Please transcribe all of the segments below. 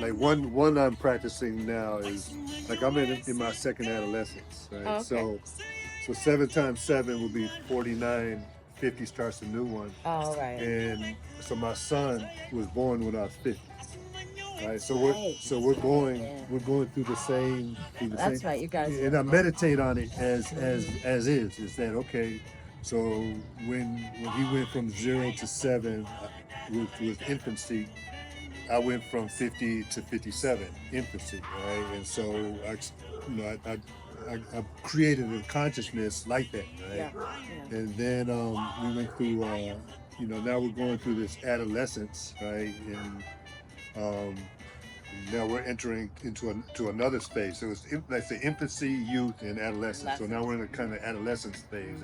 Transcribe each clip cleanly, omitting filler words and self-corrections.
like one I'm practicing now is like I'm in my second adolescence, right? Oh, okay. So 7 times 7 will be 49. 50 starts a new one, Oh, right. and so my son was born when I was 50. Right, so Right. Yeah. we're going through the same, That's right. You guys and are. I meditate on it as is that okay? So when he went from 0 to 7 with infancy, I went from 50 to 57 infancy, right? And so I created a consciousness like that, right? Yeah. Yeah. And then we went through, now we're going through this adolescence, right? And um, now we're entering to another space. So it's like say infancy, youth, and adolescence. So now we're in a kind of adolescence phase,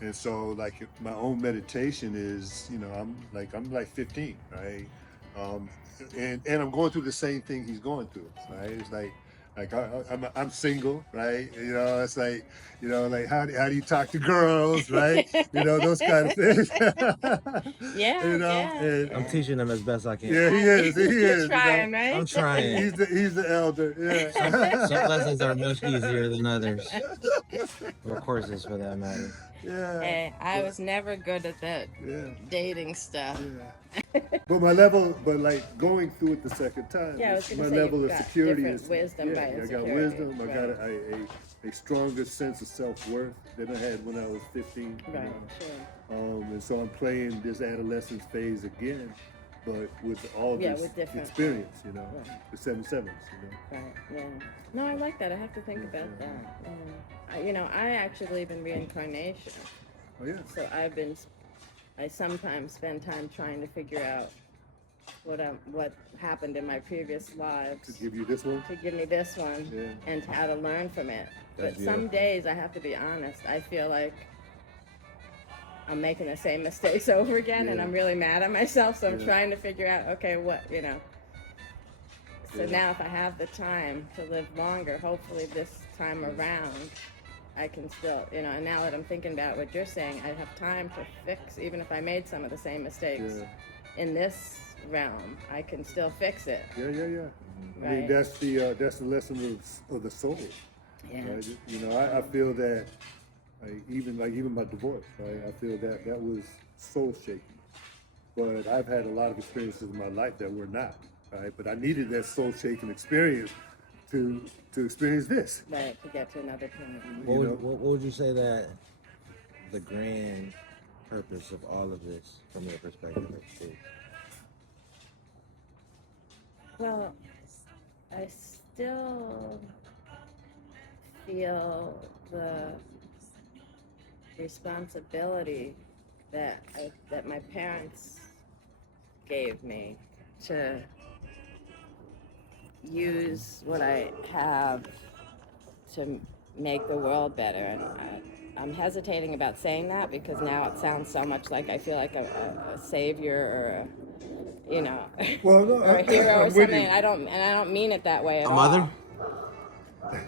and so like my own meditation is, I'm like 15, right? Um, and I'm going through the same thing he's going through, right? It's like I'm single, right? It's like, like how do you talk to girls, right? Those kind of things. Yeah, yeah, I'm yeah. teaching them as best I can. Yeah, he is. He You're is. trying, I'm right? trying. He's the elder. Some Yeah. lessons are much easier than others, or courses for that matter. Yeah. Hey, I was never good at that Yeah. dating stuff. Yeah. But like going through it the second time, Yeah, I was my gonna say level you've of got security different is, wisdom, yeah, right? I And got security, wisdom. I got right? a stronger sense of self worth than I had when I was 15. Right, sure. And so I'm playing this adolescence phase again, but with all Yeah, this with different experience, Right. the 7 sevens, Right. Yeah. No, I like that. I have to think about that. I actually believe in reincarnation. Oh yeah. So I sometimes spend time trying to figure out what happened in my previous lives To give you this one. to give me this one Yeah. and how to learn from it. That's But some beautiful. days I have to be honest. I feel like I'm making the same mistakes over again, and Yeah. I'm really mad at myself. So I'm Yeah. trying to figure out, okay, what. So Yeah. now, if I have the time to live longer, hopefully this time around, I can still, and now that I'm thinking about what you're saying, I have time to fix, even if I made some of the same mistakes Yeah. in this realm, I can still fix it. Yeah. I mean, Right. that's the lesson of the soul. Yeah. Right? I feel that even my divorce, right? I feel that was soul shaking. But I've had a lot of experiences in my life that were not, right? But I needed that soul shaking experience to experience this. Right, to get to another point. What would you say that the grand purpose of all of this, from your perspective, is? Well, I still feel the responsibility that my parents gave me to use what I have to make the world better. And I'm hesitating about saying that because now it sounds so much like I feel like a savior or Well, no, or a hero or I'm with something. you. And I don't mean it that way at A all. mother?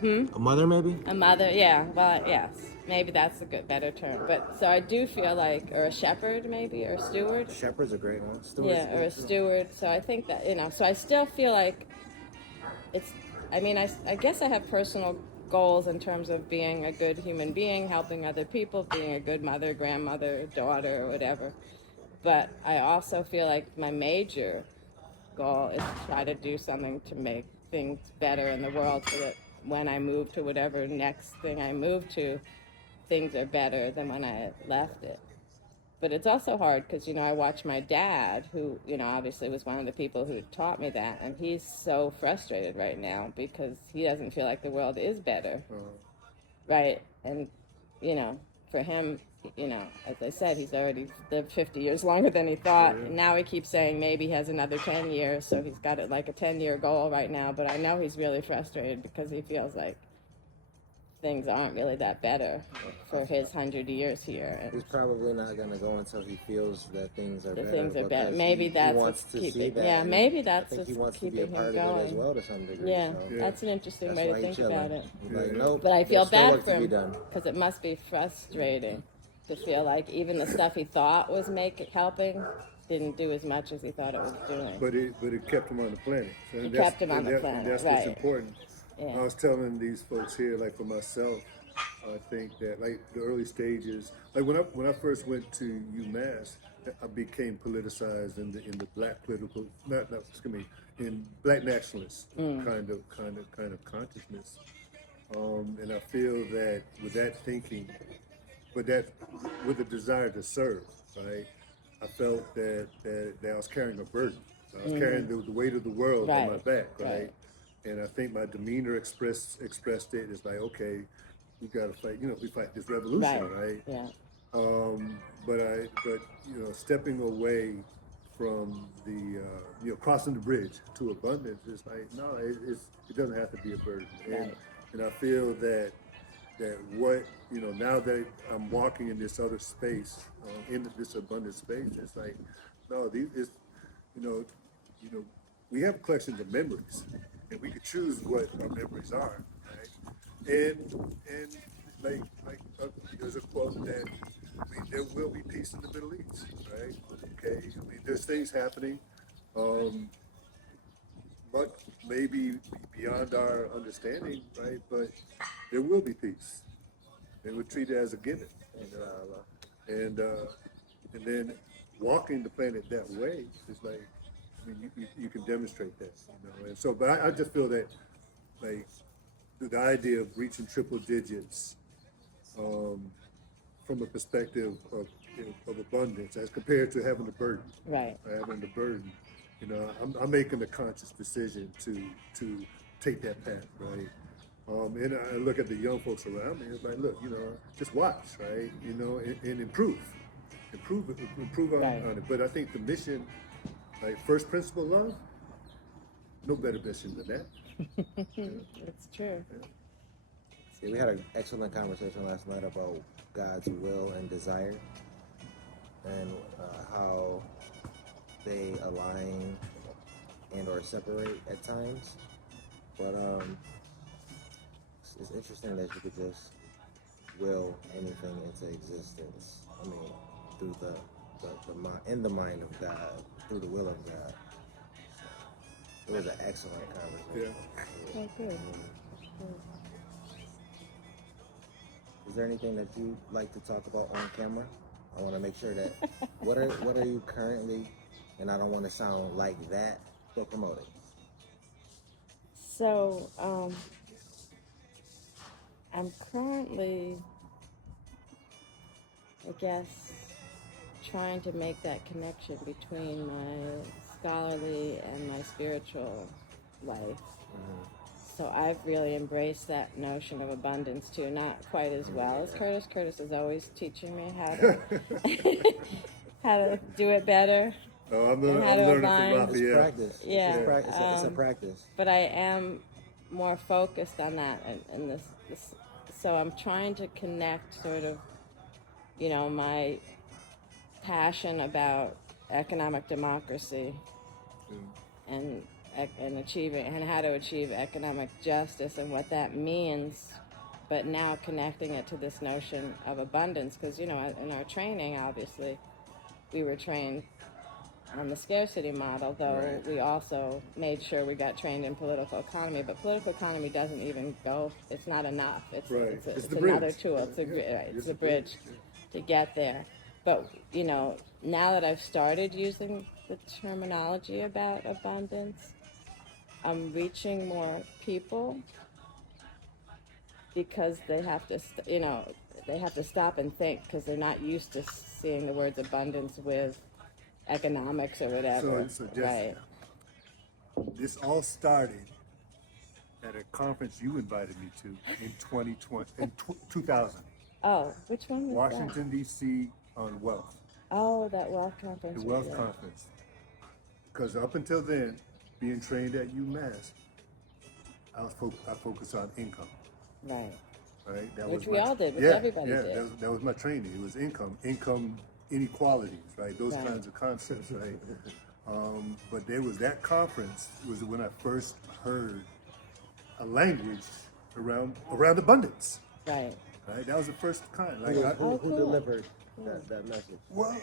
A mother, maybe? A mother, yeah. Well, yes, maybe that's a better term. But so I do feel like, or a shepherd, maybe, or a steward. Shepherd's a great one. Stewards Yeah, or a steward. So I think that So I still feel like it's. I mean, I guess I have personal goals in terms of being a good human being, helping other people, being a good mother, grandmother, daughter, or whatever. But I also feel like my major goal is to try to do something to make things better in the world so that when I move to whatever next thing I move to, things are better than when I left it. But it's also hard because, I watch my dad, who, obviously was one of the people who taught me that, and he's so frustrated right now because he doesn't feel like the world is better, right? And, for him, as I said, he's already lived 50 years longer than he thought. And now he keeps saying maybe he has another 10 years, so he's got it like a 10-year goal right now. But I know he's really frustrated because he feels like things aren't really that better for his 100 years here. And He's probably not going to go until he feels that things are the better. things are better. because Maybe he that's wants what's to keeping. see that. Yeah, and maybe I that's think he what's wants to be keeping a part him of going. it as well to some degree. Yeah, So that's an interesting that's way why to he's think about it. He's like, nope. But I feel there's still bad work for to be him done. because it must be frustrating to feel like even the stuff he thought was helping didn't do as much as he thought it was doing. But it kept him on the planet. So It kept him on the and planet, that's what's right. important. Yeah. I was telling these folks here, like for myself, I think that like the early stages, like when I first went to UMass, I became politicized in the black political, not excuse me, in black nationalist kind of consciousness. And I feel that with that thinking, but that with a desire to serve, right? I felt that I was carrying a burden. I was carrying the weight of the world on my Right, back, right? right. And I think my demeanor expressed it. It's like, okay, we got to fight. We fight this revolution, right? Yeah. But stepping away from the crossing the bridge to abundance is like no, it doesn't have to be a burden. Right. And I feel that what now that I'm walking in this other space, in this abundant space, it's like no, these is you know you know we have collections of memories, and we can choose what our memories are, right? And there's a quote that there will be peace in the Middle East, right? Okay, there's things happening, but maybe beyond our understanding, right? But there will be peace, and we're treated as a given, and then walking the planet that way is like, you can demonstrate that, and so, but I just feel that, like, the idea of reaching triple digits, from a perspective of abundance as compared to having a burden. Right. Having the burden, I'm making a conscious decision to take that path, right? And I look at the young folks around me. It's like, look, just watch, right? And improve on, Right. on it. But I think the mission, like first principle love, no better mission than that. It's true. See, we had an excellent conversation last night about God's will and desire, and how they align and or separate at times. But it's interesting that you could just will anything into existence. I mean, through the mind of God, through the will of God. So, it was an excellent conversation. Yeah. Oh, good. Is there anything that you'd like to talk about on camera? I want to make sure that what are you currently, and I don't want to sound like that, but promoting. So, I'm currently, I guess, trying to make that connection between my scholarly and my spiritual life. Mm-hmm. So I've really embraced that notion of abundance too, not quite as well as Curtis. Curtis is always teaching me how to how to do it better. Oh, I'm And how to learning align. from It's Rafeal. practice. Yeah. It's a practice. But I am more focused on that in this. So I'm trying to connect sort of, my passion about economic democracy and achieving and how to achieve economic justice and what that means, but now connecting it to this notion of abundance, because in our training, obviously, we were trained on the scarcity model, though Right. we also made sure we got trained in political economy. But political economy doesn't even go; it's not enough. It's Right. it's, It's it's the another bridge. tool. It's a Yeah. it's a bridge to get there. But now that I've started using the terminology about abundance, I'm reaching more people because they have to, they have to stop and think because they're not used to seeing the words abundance with economics or whatever. So just, right. this all started at a conference you invited me to in 2020, in 2000, Oh, which one was Washington D.C. on wealth, that? Oh, that wealth conference. the wealth yeah. conference. Because up until then, being trained at UMass, I focused on income. Right. Right, that Which was we my, all did, which yeah, everybody yeah, did. That was my training. It was income inequalities, right? Those Right. kinds of concepts, right? But there was that conference was when I first heard a language around abundance, Right. right? That was the first kind. Like, Who cool. delivered that message? well,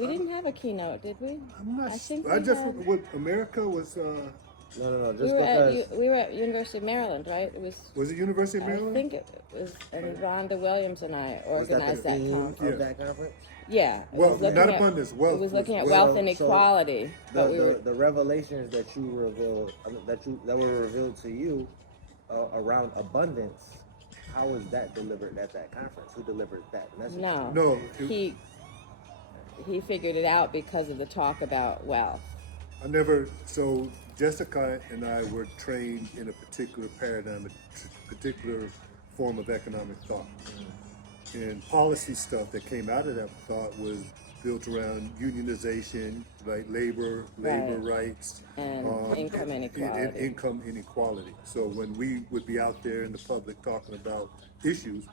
We didn't have a keynote, did we? I'm not. I think I we just had- with America was. No. Just We were because. we were at University of Maryland, right? It was. Was it University of I Maryland? think it was, and Rhonda Williams and I Was that organized the that theme conference. Yeah. of that conference? Yeah. It Well, was looking not at- abundance. Wealth. It was looking at well, wealth and so equality, but we were. The revelations that you revealed, that were revealed to you around abundance. How was that delivered at that conference? Who delivered that message? No, he figured it out because of the talk about wealth. I never. So Jessica and I were trained in a particular paradigm, a particular form of economic thought, and policy stuff that came out of that thought was built around unionization, like labor Right. rights, And income inequality. and income inequality. So when we would be out there in the public talking about issues,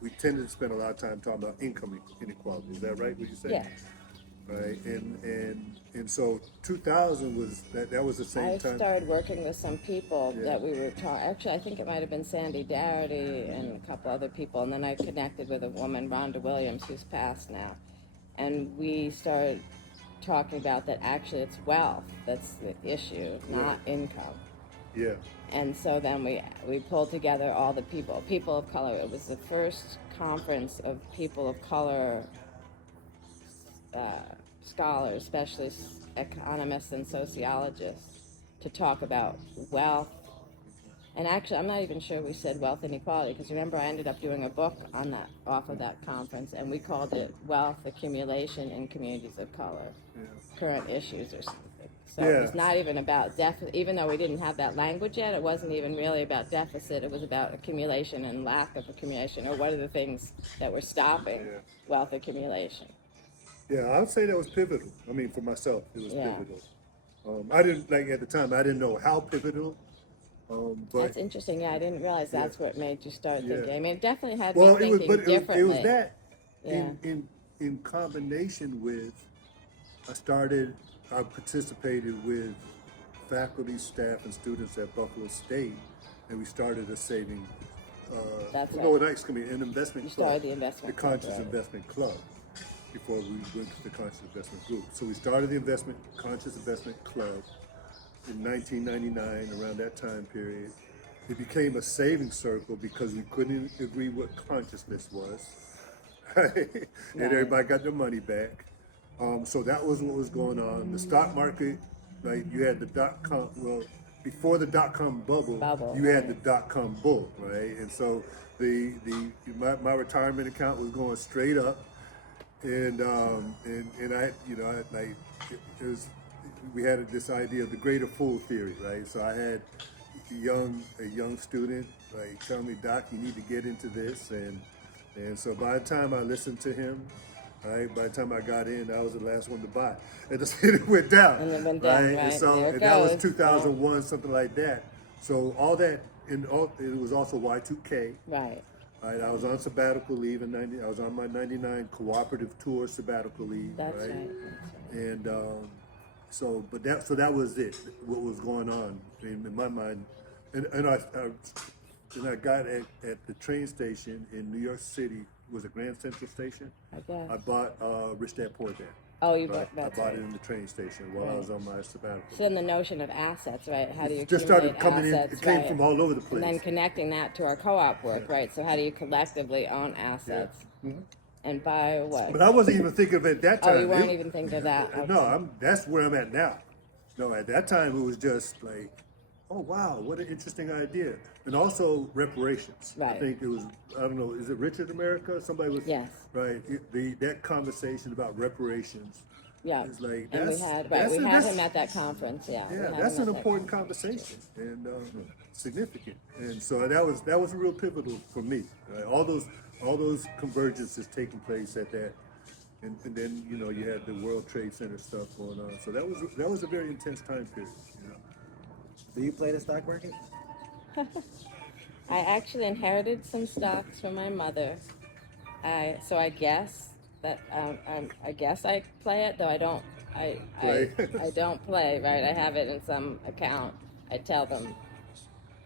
we tended to spend a lot of time talking about income inequality. Is that right? What you saying? Yeah. Right, and so 2000 was that was the same I time. started working with some people Yeah. that we were talking. Actually, I think it might have been Sandy Darity and a couple other people, and then I connected with a woman, Rhonda Williams, who's passed now, and we started talking about that. Actually, it's wealth that's the issue, not income. Yeah, And so then we pulled together all the people of color. It was the first conference of people of color scholars, specialists, economists, and sociologists to talk about wealth. And actually, I'm not even sure we said wealth inequality, because remember, I ended up doing a book on that off of that conference, and we called it Wealth Accumulation in Communities of Color, Current Issues or something. So it was not even about deficit, even though we didn't have that language yet. It wasn't even really about deficit. It was about accumulation and lack of accumulation, or what are the things that were stopping wealth accumulation. yeah, I would say that was pivotal. I mean, for myself, it was Yeah. pivotal. I didn't at the time. I didn't know how pivotal. But That's interesting. Yeah, I didn't realize that's what made you start Yeah. thinking. I mean, it definitely had well, me it was, thinking but differently. it was that Yeah. in combination with I participated with faculty, staff, and students at Buffalo State, and we started a saving. That's no, right. excuse me, an investment You club. started the investment the club, Conscious right. Investment Club. Before we went to the Conscious Investment Group, so we started the Conscious Investment Club in 1999. Around that time period, it became a saving circle because we couldn't agree what consciousness was, right? And everybody got their money back. So that was what was going on. The stock market, like you had the .com. Well, before the .com bubble, you had the .com bull, right? And so my retirement account was going straight up, and I it was. We had this idea of the greater fool theory, right? So I had a young student like tell me, Doc, you need to get into this, and so by the time I listened to him, right, by the time I got in, I was the last one to buy, and it went down, And it went down, right? And so There it that was goes. 2001, something like that. So all that, it was also Y2K. Right. Right, I was on sabbatical leave in '90. I was on my '99 cooperative tour sabbatical leave. That's right. And so that was it. What was going on in my mind, and I got at the train station in New York City. Was it Grand Central Station? I guess. I bought Rich Dad Poor Dad. Oh, you Right? bought that. I bought it in the train station while I was on my sabbatical. So then the notion of assets, right? How do you Just started accumulate coming assets, in. It came right? from all over the place. And then connecting that to our co-op work, right? So how do you collectively own assets and buy what? But I wasn't even thinking of it at that time. Oh, you weren't even thinking of that. Okay. No, that's where I'm at now. No, at that time it was just like, oh wow, what an interesting idea, and also reparations. I Right. think it was, I don't know, is it Richard America? Somebody was Yes. right. That conversation about reparations. Yeah. It's like And we had him at that conference. Yeah. we Yeah, had that's him an at that important conference. conversation and significant. And so that was real pivotal for me. Right? All those convergences taking place at that, and then you had the World Trade Center stuff going on. So that was a very intense time period. Do you play the stock market? I actually inherited some stocks from my mother. So I guess that I guess I play it, though I don't. Play. I don't play, right? I have it in some account. I tell them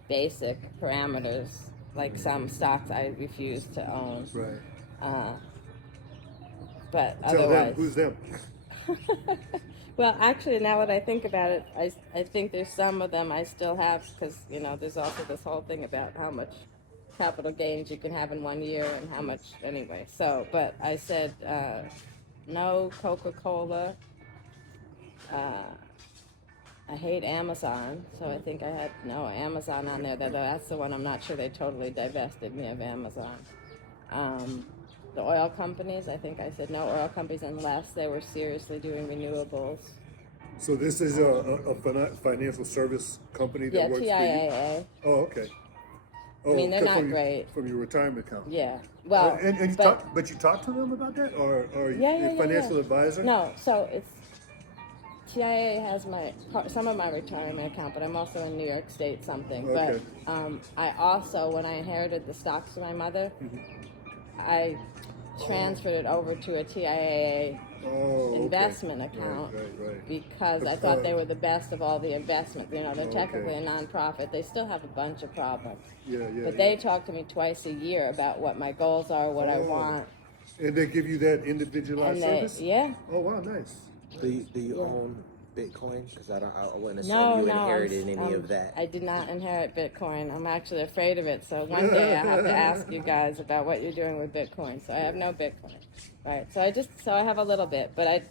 basic parameters, like some stocks I refuse to own. Right. but Tell them, otherwise. who's them? Well, actually, now that I think about it, I think there's some of them I still have because, you know, there's also this whole thing about how much capital gains you can have in 1 year and how much, anyway. So, but I said no Coca-Cola. I hate Amazon, so I think I had no Amazon on there. That's the one I'm not sure they totally divested me of Amazon. The oil companies, I think I said no oil companies unless they were seriously doing renewables. So this is a financial service company that Yeah, works for you? TIAA. Oh, okay. Oh, I mean, they're 'cause not from great. From your retirement account. Yeah. Well, and you but, but you talk to them about that, or yeah, a financial advisor? No, so it's TIAA has some of my retirement account, but I'm also in New York State something. Okay. But I also, when I inherited the stocks from my mother, I transferred it over to a TIAA investment account Right. because I thought they were the best of all the investments. You know, they're technically a nonprofit. They still have a bunch of problems. But they talk to me twice a year about what my goals are, what I want. And they give you that individualized service? Yeah. Oh, wow, nice. Do you own Bitcoin? Because I wouldn't assume No, you inherited any of that. I did not inherit Bitcoin. I'm actually afraid of it. So one day I have to ask you guys about what you're doing with Bitcoin. So I have no Bitcoin. Right. So I have a little bit, but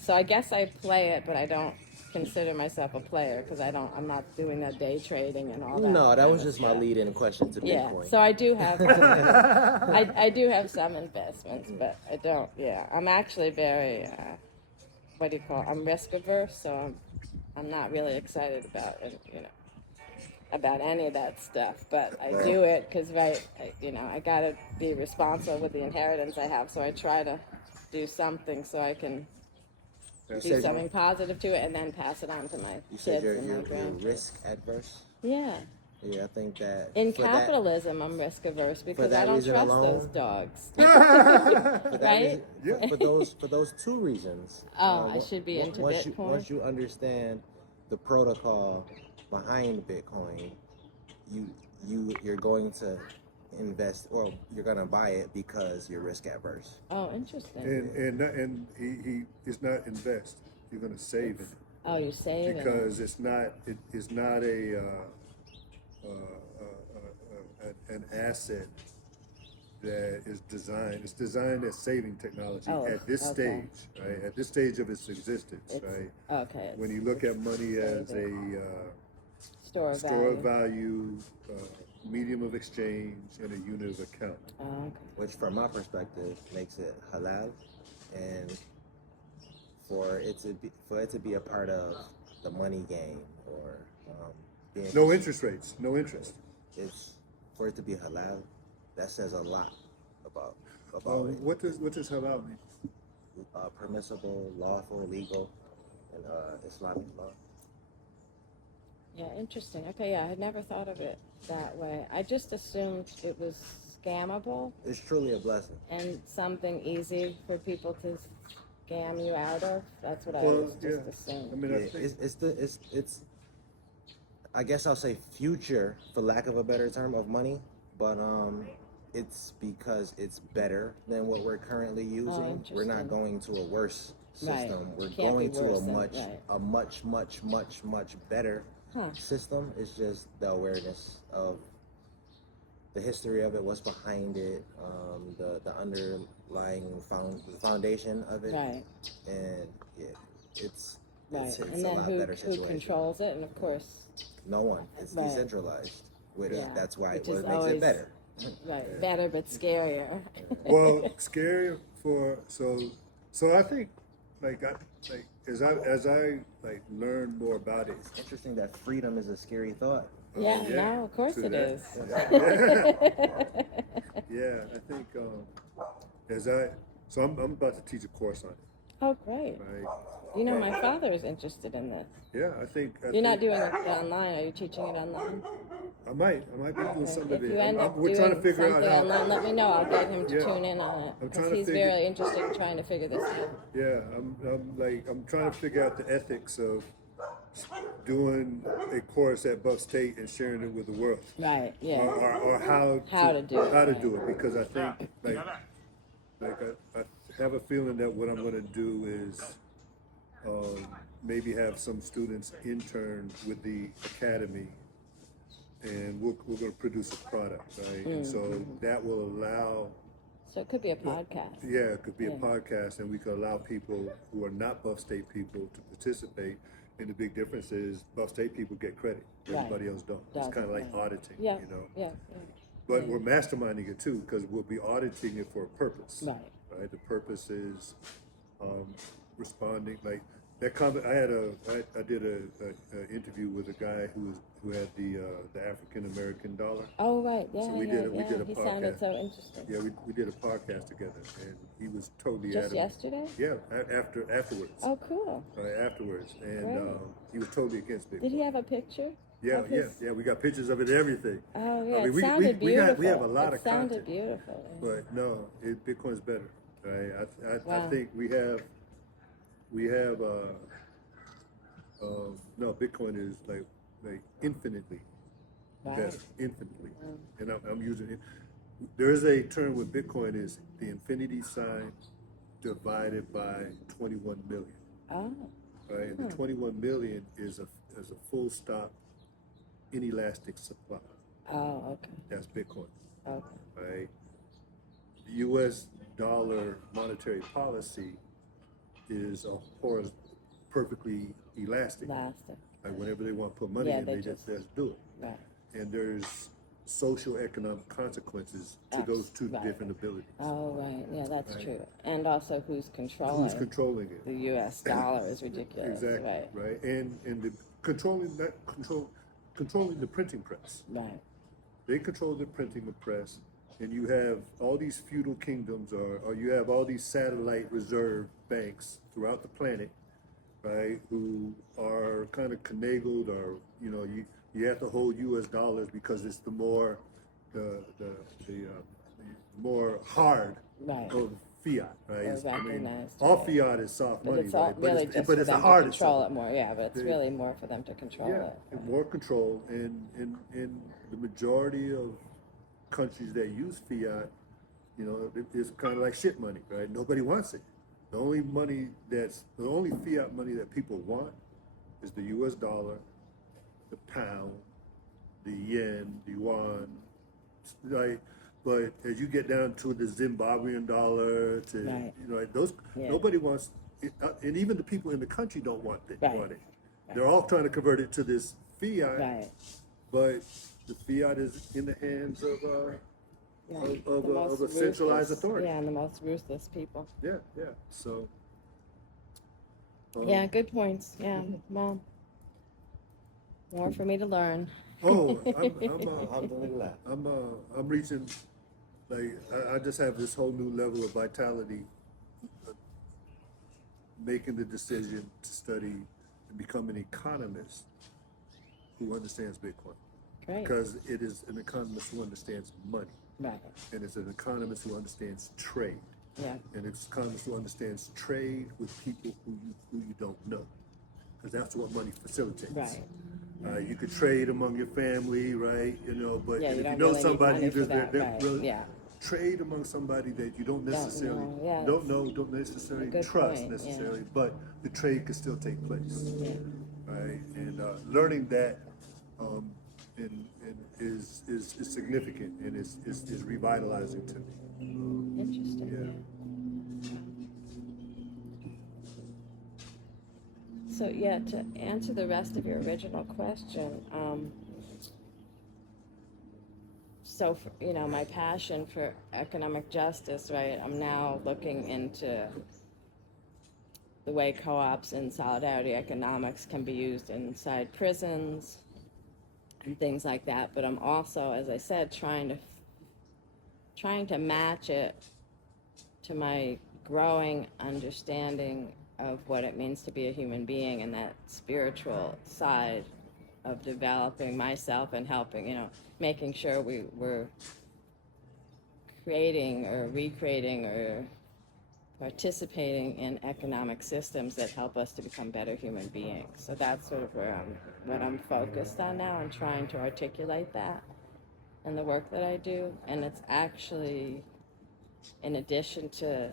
so I guess I play it, but I don't consider myself a player because I'm not doing that day trading and all that. No, that was just my lead-in question to Bitcoin. So I do have, I do have some investments, but I don't. Yeah, I'm actually very, I'm risk averse, so I'm not really excited about about any of that stuff. But I do it because I gotta be responsible with the inheritance I have, so I try to do something so I can do something positive to it and then pass it on to my You kids said and my you're grandkids. risk adverse. Yeah. Yeah, I think that In capitalism, I'm risk averse because I don't trust those dogs. Right? For those two reasons. I should be into once Bitcoin. Once you understand the protocol behind Bitcoin, you're going to invest, or you're going to buy it because you're risk adverse. Oh, interesting. And he is not invest. You're going to save it. Oh, you're saving because it's not an asset that is designed. It's designed as saving technology at this stage, right? At this stage of its existence, right? Okay. When you look at money as a store of value, medium of exchange, and a unit of account. Which, from my perspective, makes it halal, and for it to be a part of the money game, or no interest rates, no interest. It's for it to be halal. That says a lot about it. What does halal mean? Permissible, lawful, legal, in Islamic law. Yeah, interesting. Okay, I had never thought of it that way. I just assumed it was scammable. It's truly a blessing. And something easy for people to scam you out of. That's what I was just assuming. I mean, it's I guess I'll say future, for lack of a better term, of money, but it's because it's better than what we're currently using. We're not going to a worse system. We're going to a much better system. It's just the awareness of the history of it, what's behind it, the underlying foundation of it, and it's and a then lot better situation. Who controls it, and of course, no one. It's decentralized. That's why it makes always, it better. Right, better but scarier. Well, scarier so I think as I learn more about it. It's interesting that freedom is a scary thought. Yeah, no, of course it is. Yeah, I think I'm about to teach a course on it. Oh, great. Right. You know, my father is interested in this. Yeah, I think You're not doing it online. Are you teaching it online? I might be doing some of If it. you end up We're trying to figure out how. online, let me know. I'll get him to tune in on it because he's very interested in trying to figure this out. Yeah, I'm trying to figure out the ethics of doing a course at Buck State and sharing it with the world. Right. Yeah. Or how to do it because I think I have a feeling that what I'm going to do is maybe have some students intern with the academy, and we're going to produce a product, right? And so that will allow. So it could be a podcast. Yeah, it could be a podcast, and we could allow people who are not Buff State people to participate. And the big difference is Buff State people get credit. Everybody else don't. It's kind of like auditing, Yeah, you know? yeah. But we're masterminding it too, because we'll be auditing it for a purpose. Right. Right? The purpose is responding. Like that comment, I did a interview with a guy who had the African American dollar. Oh, right. Yeah, So we did a He podcast. sounded so interesting. Yeah, we did a podcast together, and he was totally Just adamant. yesterday? Yeah, afterwards. Oh, cool. Afterwards, and Great. he was totally against Bitcoin. Did he have a picture? Yeah, of yeah, his- yeah. We got pictures of it and everything. Oh, yeah. I mean, It we sounded beautiful. we have a lot of It sounded content, beautiful. Yeah. but no, Bitcoin's better. Right? I Wow. think we have no, Bitcoin is like infinitely Right. better, infinitely. And I'm using it. There is a term with Bitcoin is the infinity sign divided by 21 million. Oh, Right, and the 21 million is a full stop, inelastic supply. oh, okay. That's Bitcoin, Okay. right? The U.S. dollar monetary policy is perfectly elastic. Elastic. Like whenever they want to put money Yeah, in, they they just do it. Right. And there's social economic consequences to those two Right. different abilities. Oh, right. Yeah, that's Right. true. And also who's controlling Who's controlling it? the U.S. dollar is ridiculous. Exactly, Right. right? And the controlling the printing press. Right. They control the printing press, and you have all these feudal kingdoms, or you have all these satellite reserve banks throughout the planet, right? Who are kind of finagled, or you have to hold U.S. dollars because it's the more more hard Right. of fiat, right? Or It's- I mean, recognized, all right. fiat is soft But money, it's all right? really just but for it's the them to hardest. control of it more. Yeah, but it's They- really more for them to control Yeah, it. and more control, and the majority of countries that use fiat, it's kind of like shit money, right? Nobody wants it. The only fiat money that people want is the U.S. dollar, the pound, the yen, the yuan, right? But as you get down to the Zimbabwean dollar, to Right. those, Yeah. nobody wants it, and even the people in the country don't want it. Right. Want it. They're all trying to convert it to this fiat, Right. but the fiat is in the hands of Yeah. of The most a centralized ruthless- authority. Yeah, and the most ruthless people. Yeah. So. Yeah, good points. Yeah, well, more for me to learn. Alhamdulillah. I'm reaching, like, I just have this whole new level of vitality, making the decision to study and become an economist who understands Bitcoin. Great. Because it is an economist who understands money, Right. and it's an economist who understands trade, Yeah. and it's an economist who understands trade with people who you don't know, because that's what money facilitates. Right. You could trade among your family, right? But Yeah, you if don't you know really need somebody, money you for just that, they're right, really yeah. trade among somebody that you don't necessarily know, yeah, don't necessarily good trust point, yeah. necessarily, but the trade could still take place, Yeah. right? And learning that is significant, and is revitalizing to me. Interesting. Yeah. Yeah. So yeah, to answer the rest of your original question, so for, my passion for economic justice, right? I'm now looking into the way co-ops and solidarity economics can be used inside prisons and things like that. But I'm also, as I said, trying to match it to my growing understanding of what it means to be a human being, and that spiritual side of developing myself and helping, making sure we're creating or recreating or participating in economic systems that help us to become better human beings. So that's sort of what I'm focused on now, and trying to articulate that in the work that I do. And it's actually, in addition to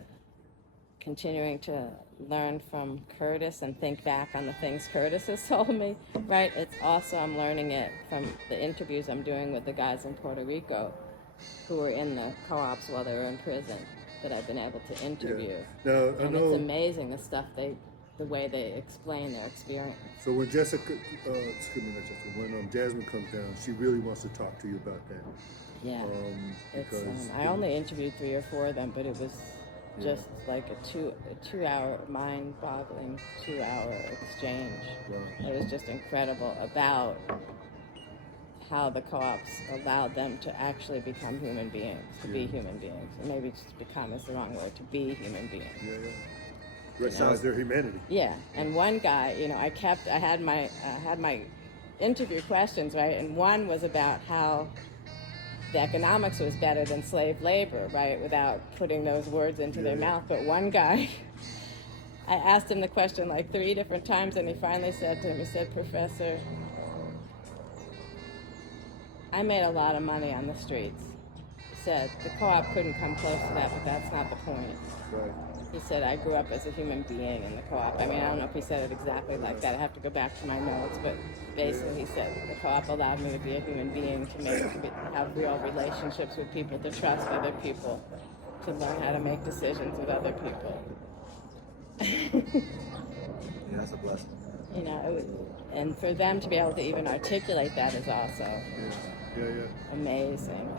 continuing to learn from Curtis and think back on the things Curtis has told me, right? It's also, I'm learning it from the interviews I'm doing with the guys in Puerto Rico who were in the co-ops while they were in prison that I've been able to interview. Yeah. Now, I And know. it's amazing the way they explain their experience. So when Jessica, excuse me, not Jessica, when Jasmine comes down, she really wants to talk to you about that. Yeah. Because I only interviewed 3 or 4 of them, but it was just like a 2-hour mind-boggling 2-hour exchange. Wow. It was just incredible about how the co-ops allowed them to actually become human beings, to be human beings. And maybe just become is the wrong word, to be human beings. Yeah. Recognize their humanity. Yeah, and one guy, I had my interview questions, right, and one was about how the economics was better than slave labor, right, without putting those words into their mouth. But one guy, I asked him the question like 3 different times, and he finally said to him, he said, "Professor, I made a lot of money on the streets." He said, "The co-op couldn't come close to that, but that's not the point." Right. He said, "I grew up as a human being in the co-op." I mean, I don't know if he said it exactly like that. I have to go back to my notes, but basically he said, the co-op allowed me to be a human being, have real relationships with people, to trust other people, to learn how to make decisions with other people. Yeah, that's a blessing. And for them to be able to even articulate that is also amazing.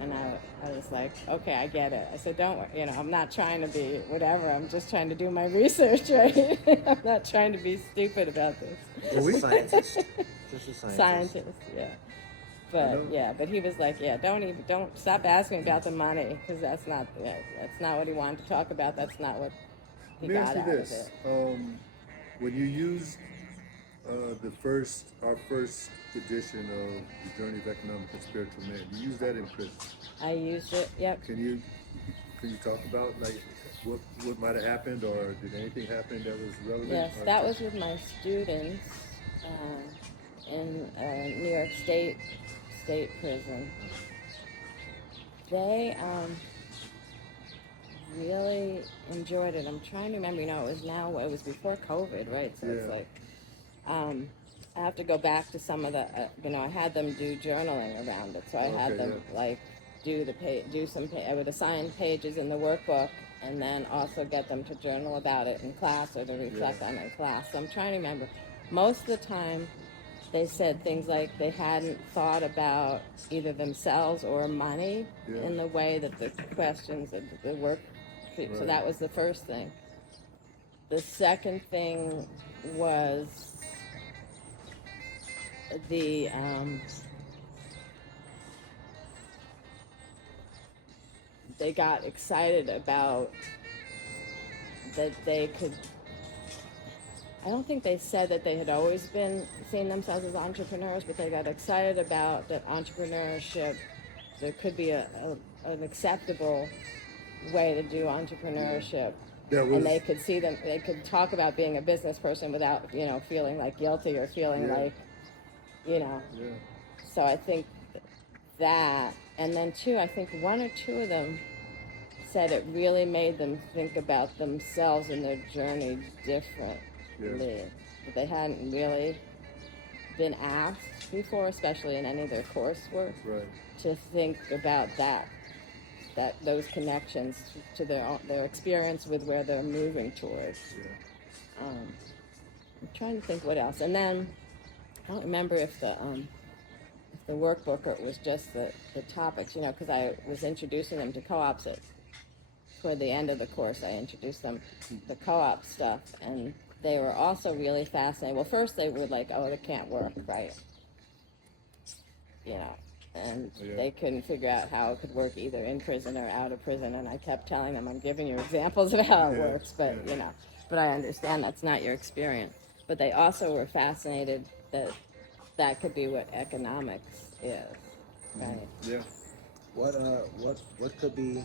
And I was like, okay, I get it. I said, don't worry, I'm not trying to be whatever. I'm just trying to do my research, right? I'm not trying to be stupid about this. Well, we scientists. Just a scientist. Scientists, yeah. But he was like, don't stop asking about the money, because that's not what he wanted to talk about. That's not what he got out of it. When you used our first edition of The Journey of Economic and Spiritual Man, you used that in prison. I used it, yep. Can you talk about like what might have happened, or did anything happen that was relevant? Yes, that was with my students in New York State prison. They really enjoyed it. I'm trying to remember. It was before COVID, right? So it's like, I have to go back to some of the, I had them do journaling around it. So I had them like I would assign pages in the workbook, and then also get them to journal about it in class, or to reflect on it in class. So I'm trying to remember. Most of the time, they said things like they hadn't thought about either themselves or money in the way that the questions of the work. So that was the first thing. The second thing was they got excited about that they could. I don't think they said that they had always been seeing themselves as entrepreneurs, but they got excited about that entrepreneurship. There could be an acceptable way to do entrepreneurship. And they could see them. They could talk about being a business person without, feeling like guilty or feeling like, So I think that, and then 2, I think 1 or 2 of them said it really made them think about themselves and their journey differently. That they hadn't really been asked before, especially in any of their coursework, to think about those connections to their experience with where they're moving towards. I'm trying to think what else. And then I don't remember if the workbook, or it was just the topics, because I was introducing them to co-ops toward the end of the course. I introduced them to co-op stuff, and they were also really fascinated. Well, first they were like, oh, it can't work, right? And they couldn't figure out how it could work either in prison or out of prison. And I kept telling them, I'm giving you examples of how it works, but but I understand that's not your experience. But they also were fascinated that could be what economics is, right? Yeah. What could be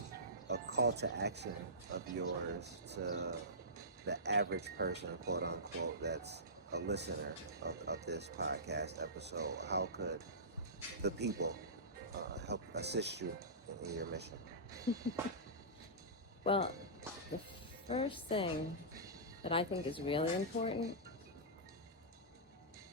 a call to action of yours to the average person, quote unquote, that's a listener of this podcast episode? How could the people help assist you in your mission? Well, the first thing that I think is really important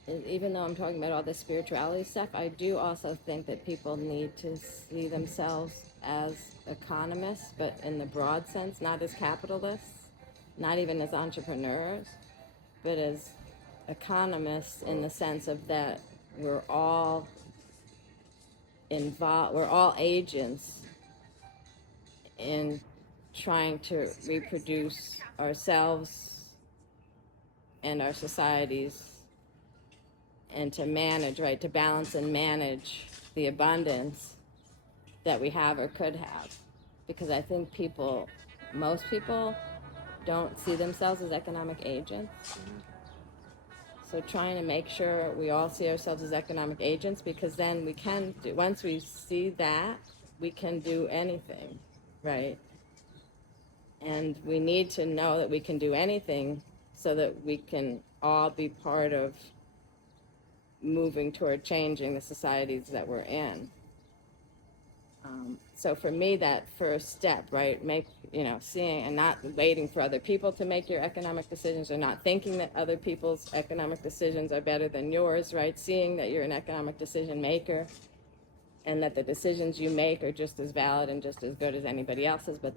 is, even though I'm talking about all this spirituality stuff, I do also think that people need to see themselves as economists, but in the broad sense, not as capitalists, not even as entrepreneurs, but as economists in the sense of that we're all involved, we're all agents in trying to reproduce ourselves and our societies, and to manage, right, to balance and manage the abundance that we have or could have. Because I think most people don't see themselves as economic agents. So trying to make sure we all see ourselves as economic agents, because then we can do, once we see that, we can do anything, right? And we need to know that we can do anything so that we can all be part of moving toward changing the societies that we're in. So for me, that first step, right, seeing and not waiting for other people to make your economic decisions, or not thinking that other people's economic decisions are better than yours, right? Seeing that you're an economic decision maker, and that the decisions you make are just as valid and just as good as anybody else's, but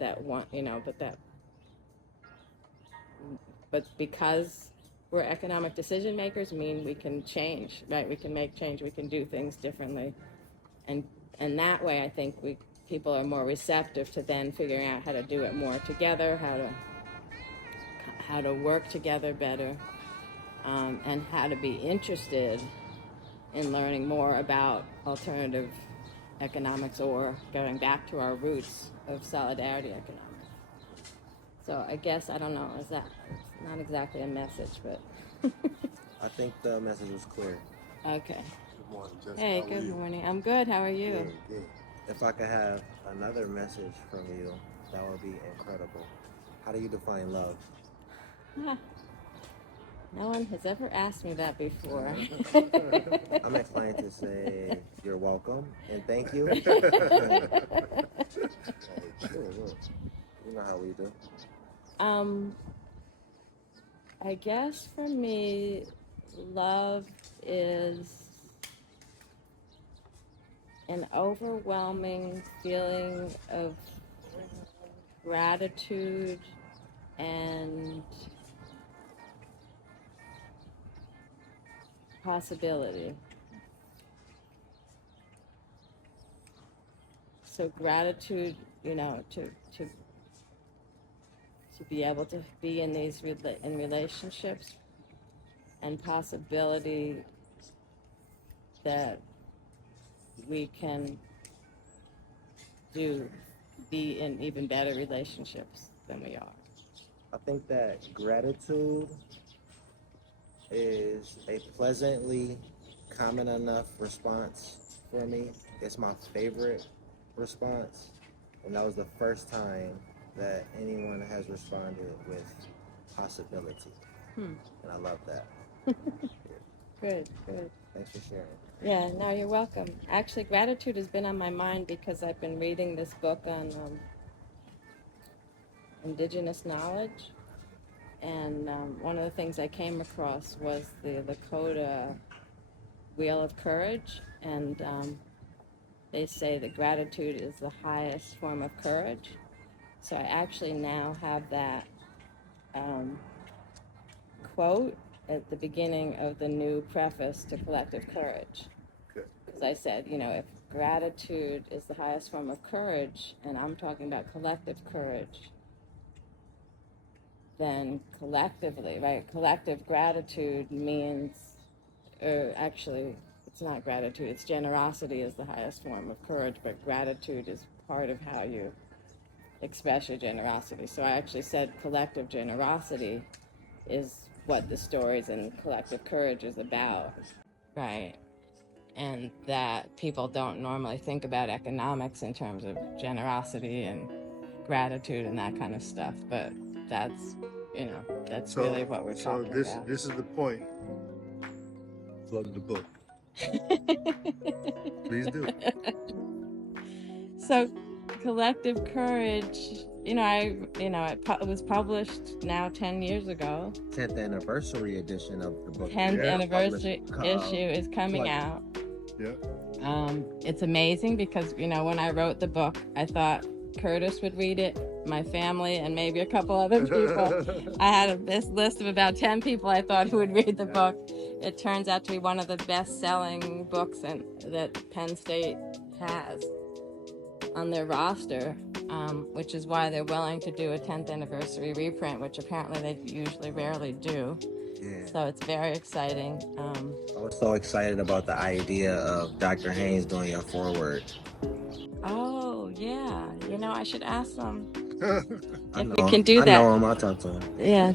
because we're economic decision makers mean we can change, right? We can make change, we can do things differently. And that way, I think people are more receptive to then figuring out how to do it more together, how to work together better, and how to be interested in learning more about alternative economics, or going back to our roots of solidarity economics. So I guess, I don't know, it's not exactly a message, but I think the message was clear. okay. Good morning, Jessica. Hey, How are good you? morning. I'm good. How are you? Good, good. If I could have another message from you, that would be incredible. How do you define love? Ah, no one has ever asked me that before. I'm inclined to say you're welcome and thank you. Sure. You know how we do. I guess for me, love is an overwhelming feeling of gratitude and possibility. So gratitude, to be able to be in these in relationships, and possibility that we can be in even better relationships than we are. I think that gratitude is a pleasantly common enough response for me. It's my favorite response, and that was the first time that anyone has responded with possibility. And I love that. Good. Thanks for sharing. Yeah, no, you're welcome. Actually, gratitude has been on my mind because I've been reading this book on indigenous knowledge. And one of the things I came across was the Lakota Wheel of Courage. And they say that gratitude is the highest form of courage. So I actually now have that quote at the beginning of the new preface to Collective Courage. Because I said, if gratitude is the highest form of courage, and I'm talking about collective courage, then collectively, right? Collective gratitude means, or actually, it's not gratitude, it's generosity is the highest form of courage, but gratitude is part of how you express your generosity. So I actually said collective generosity is what the stories in Collective Courage is about, right? And that people don't normally think about economics in terms of generosity and gratitude and that kind of stuff, but that's really what we're talking about. This is the point. Plug the book. Please do. So collective courage it was published now 10 years ago. 10th anniversary edition of the book. 10th Yeah. anniversary Published, issue is coming like- out. Yeah. It's amazing because, when I wrote the book, I thought Curtis would read it, my family, and maybe a couple other people. I had this list of about 10 people I thought who would read the book. It turns out to be one of the best-selling books that Penn State has on their roster, which is why they're willing to do a 10th anniversary reprint, which apparently they usually rarely do. Yeah. So it's very exciting. I was so excited about the idea of Dr. Haynes doing a foreword. Oh, yeah. I should ask them I if know we him. can do I that. know him. I'll talk to him. Yeah.